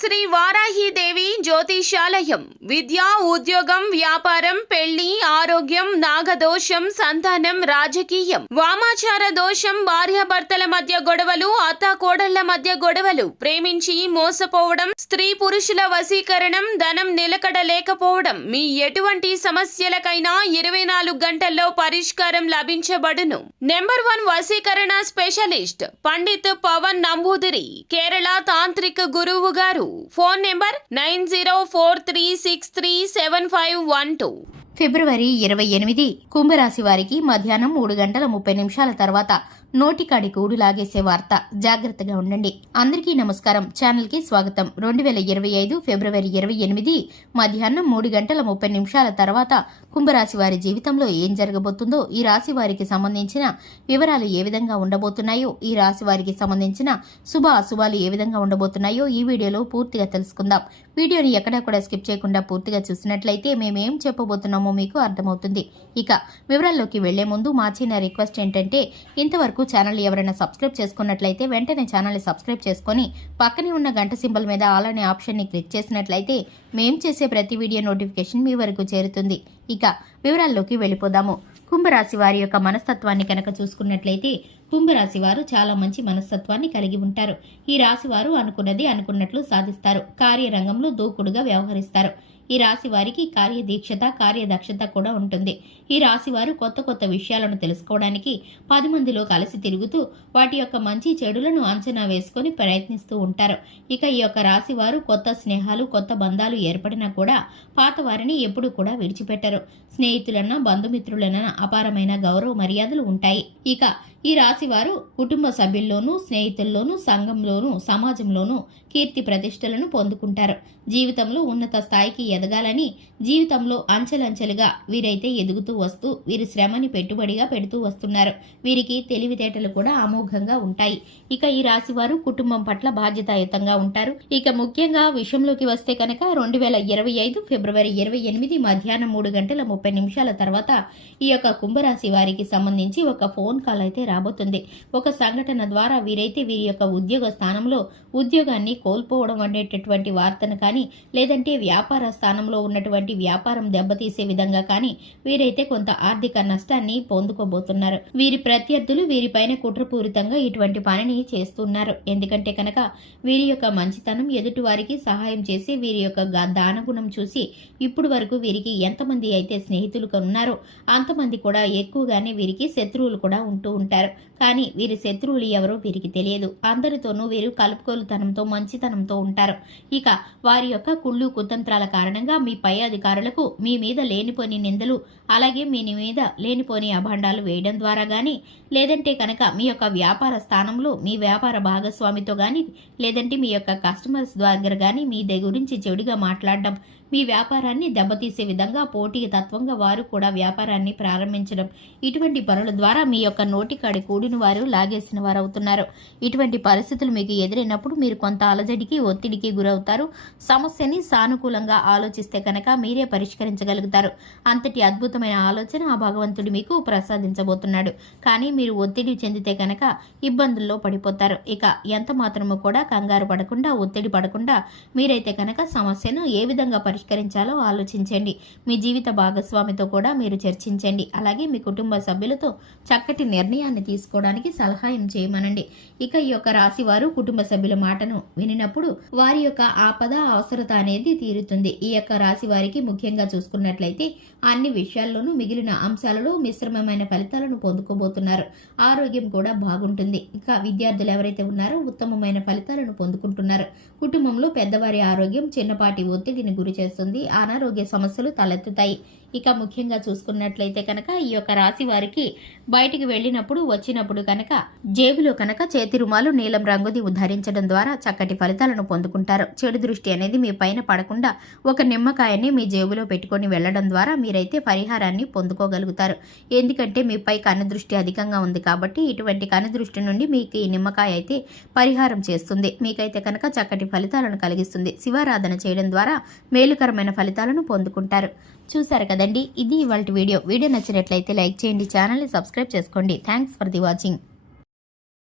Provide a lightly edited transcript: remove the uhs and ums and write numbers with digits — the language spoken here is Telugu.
శ్రీ వారాహిదేవి జ్యోతిషాలయం విద్య, ఉద్యోగం, వ్యాపారం, పెళ్లి, ఆరోగ్యం, నాగదోషం, సంతానం, రాజకీయం, వామాచార దోషం, భార్యాభర్తల మధ్య గొడవలు, అత్తాకోడళ్ల మధ్య గొడవలు, ప్రేమించి మోసపోవడం, స్త్రీ పురుషుల వశీకరణం, ధనం నిలకడ లేకపోవడం, మీ ఎటువంటి సమస్యలకైనా 24 గంటల్లో పరిష్కారం లభించబడును. నెంబర్ 1 వశీకరణ స్పెషలిస్ట్ పండిత్ పవన్ నంబూదిరి, కేరళ తాంత్రిక గురువు గారు. Phone number 9043637512. ఫిబ్రవరి 28 కుంభరాశి వారికి మధ్యాహ్నం 3:30 తర్వాత నోటికాడి కూడు లాగేసే వార్త. జాగ్రత్తగా ఉండండి. అందరికీ నమస్కారం. ఛానల్ కి స్వాగతం. 2025 ఫిబ్రవరి 28 మధ్యాహ్నం 3:30 తర్వాత కుంభరాశి వారి జీవితంలో ఏం జరగబోతుందో, ఈ రాశి వారికి సంబంధించిన వివరాలు ఏ విధంగా ఉండబోతున్నాయో, ఈ రాశి వారికి సంబంధించిన శుభ అశుభాలు ఏ విధంగా ఉండబోతున్నాయో ఈ వీడియోలో పూర్తిగా తెలుసుకుందాం. వీడియోని ఎక్కడా కూడా స్కిప్ చేయకుండా పూర్తిగా చూసినట్లయితే మేమేం చెప్పబోతున్నామో మీకు అర్థమవుతుంది. ఇక వివరాల్లోకి వెళ్లే ముందు మా చిన్న రిక్వెస్ట్ ఏంటంటే, ఇంతవరకు ఛానల్ ఎవరైనా సబ్స్క్రైబ్ చేసుకున్నట్లయితే వెంటనే ఛానల్ని సబ్స్క్రైబ్ చేసుకుని పక్కనే ఉన్న గంట సింబల్ మీద ఆల్ అనే ఆప్షన్ని క్లిక్ చేసినట్లయితే మేం చేసే ప్రతి వీడియో నోటిఫికేషన్ మీ వరకు చేరుతుంది. ఇక వివరాల్లోకి వెళ్ళిపోదాము. కుంభరాశి వారి యొక్క మనస్తత్వాన్ని కనుక చూసుకున్నట్లయితే, కుంభరాశి వారు చాలా మంచి మనస్తత్వాన్ని కలిగి ఉంటారు. ఈ రాశి వారు అనుకున్నది అనుకున్నట్లు సాధిస్తారు. కార్యరంగంలో దూకుడుగా వ్యవహరిస్తారు. ఈ రాశి వారికి కార్యదీక్షత, కార్యదక్షత కూడా ఉంటుంది. ఈ రాశి వారు కొత్త కొత్త విషయాలను తెలుసుకోవడానికి 10 మందిలో కలిసి తిరుగుతూ వాటి యొక్క మంచి చెడులను అంచనా వేసుకొని ప్రయత్నిస్తూ ఉంటారు. ఇక ఈ యొక్క రాశి వారు కొత్త స్నేహాలు, కొత్త బంధాలు ఏర్పడినా కూడా పాత వారిని ఎప్పుడూ కూడా విడిచిపెట్టరు. స్నేహితులన్నా బంధుమిత్రులన్నా అపారమైన గౌరవ మర్యాదలు ఉంటాయి. ఇక ఈ రాశి వారు కుటుంబ సభ్యుల్లోనూ, స్నేహితుల్లోనూ, సంఘంలోనూ, సమాజంలోనూ కీర్తి ప్రతిష్టలను పొందుకుంటారు. జీవితంలో ఉన్నత స్థాయికి ఎదగాలని జీవితంలో అంచెలంచెలుగా వీరైతే ఎదుగుతూ వస్తూ వీరి శ్రమని పెట్టుబడిగా పెడుతూ వస్తున్నారు. వీరికి తెలివితేటలు కూడా అమోఘంగా ఉంటాయి. ఇక ఈ రాశి వారు కుటుంబం పట్ల బాధ్యతాయుతంగా ఉంటారు. ఇక ముఖ్యంగా విషయంలోకి వస్తే కనుక 2025 ఫిబ్రవరి 28 మధ్యాహ్నం 3:30 తర్వాత ఈ యొక్క కుంభరాశి వారికి సంబంధించి ఒక ఫోన్ కాల్ అయితే రాబోతుంది. ఒక సంఘటన ద్వారా వీరైతే వీరి యొక్క ఉద్యోగ స్థానంలో ఉద్యోగాన్ని కోల్పోవడం అనేటటువంటి వార్తను కానీ, లేదంటే వ్యాపార స్థానంలో ఉన్నటువంటి వ్యాపారం దెబ్బతీసే విధంగా కానీ వీరైతే కొంత ఆర్థిక నష్టాన్ని పొందుకోబోతున్నారు. వీరి ప్రత్యర్థులు వీరిపైన కుట్రపూరితంగా ఇటువంటి పనిని చేస్తున్నారు. ఎందుకంటే కనుక వీరి యొక్క మంచితనం, ఎదుటి వారికి సహాయం చేసి వీరి యొక్క దానగుణం చూసి ఇప్పుడు వరకు వీరికి ఎంతమంది అయితే స్నేహితులు ఉన్నారో అంతమంది కూడా ఎక్కువగానే వీరికి శత్రువులు కూడా ఉంటూ ఉంటారు. కానీ వీరి శత్రువులు ఎవరో వీరికి తెలియదు. అందరితోనూ వీరు కలుపుకోలుతనంతో, మంచితనంతో ఉంటారు. ఇక వారి యొక్క కుళ్ళు కుతంత్రాల కారణంగా మీ పై అధికారులకు మీ మీద లేనిపోని నిందలు, అలాగే మీ మీద లేనిపోని అభాండాలు వేయడం ద్వారా గానీ, లేదంటే కనుక మీ యొక్క వ్యాపార స్థానంలో మీ వ్యాపార భాగస్వామితో గానీ, లేదంటే మీ యొక్క కస్టమర్స్ దగ్గర గానీ మీ గురించి చెడుగా మాట్లాడడం, మీ వ్యాపారాన్ని దెబ్బతీసే విధంగా పోటీ తత్వంగా వారు కూడా వ్యాపారాన్ని ప్రారంభించడం, ఇటువంటి పనుల ద్వారా మీ యొక్క నోటికాడి కూడిన వారు లాగేసిన వారు అవుతున్నారు. ఇటువంటి పరిస్థితులు మీకు ఎదురైనప్పుడు మీరు కొంత అలజడికి, ఒత్తిడికి గురవుతారు. సమస్యని సానుకూలంగా ఆలోచిస్తే కనుక మీరే పరిష్కరించగలుగుతారు. అంతటి అద్భుతమైన ఆలోచన ఆ భగవంతుడు మీకు ప్రసాదించబోతున్నాడు. కానీ మీరు ఒత్తిడి చెందితే కనుక ఇబ్బందుల్లో పడిపోతారు. ఇక ఎంత మాత్రము కూడా కంగారు పడకుండా, ఒత్తిడి పడకుండా మీరైతే కనుక సమస్యను ఏ విధంగా పరిష్కరించాలో ఆలోచించండి. మీ జీవిత భాగస్వామితో కూడా మీరు చర్చించండి. అలాగే మీ కుటుంబ సభ్యులతో చక్కటి నిర్ణయాన్ని తీసుకోవడానికి సలహాయం చేయమనండి. ఇక ఈ యొక్క రాశి వారు కుటుంబ సభ్యుల మాటను వినినప్పుడు వారి యొక్క ఆపద, అవసరత అనేది తీరుతుంది. ఈ యొక్క రాశి వారికి ముఖ్యంగా చూసుకున్నట్లయితే అన్ని విషయాల్లోనూ మిగిలిన అంశాలలో మిశ్రమమైన ఫలితాలను పొందుకోబోతున్నారు. ఆరోగ్యం కూడా బాగుంటుంది. ఇక విద్యార్థులు ఎవరైతే ఉన్నారో ఉత్తమమైన ఫలితాలను పొందుకుంటున్నారు. కుటుంబంలో పెద్దవారి ఆరోగ్యం చిన్నపాటి ఒత్తిడిని గురి చేస్తుంది. అనారోగ్య సమస్యలు తలెత్తుతాయి. ఇక ముఖ్యంగా చూసుకున్నట్లయితే కనుక ఈ యొక్క రాశి వారికి బయటికి వెళ్ళినప్పుడు, వచ్చినప్పుడు కనుక జేబులో కనుక చేతి రుమాలు నీలం రంగుది ధరించడం ద్వారా చక్కటి ఫలితాలను పొందుకుంటారు. చెడు దృష్టి అనేది మీ పైన పడకుండా ఒక నిమ్మకాయని మీ జేబులో పెట్టుకొని వెళ్లడం ద్వారా మీరైతే పరిహారాన్ని పొందుకోగలుగుతారు. ఎందుకంటే మీపై కన్ను దృష్టి అధికంగా ఉంది కాబట్టి ఇటువంటి కన్ను దృష్టి నుండి మీకు ఈ నిమ్మకాయ అయితే పరిహారం చేస్తుంది. మీకైతే కనుక చక్కటి ఫలితాలను కలిగిస్తుంది. శివారాధన చేయడం ద్వారా మేలుకరమైన ఫలితాలను పొందుకుంటారు. చూశారు కదండి, ఇది ఇవాల్టి వీడియో. వీడియో నచ్చినట్లయితే లైక్ చేయండి, ఛానల్ని సబ్స్క్రైబ్ చేసుకోండి. Thanks for the watching.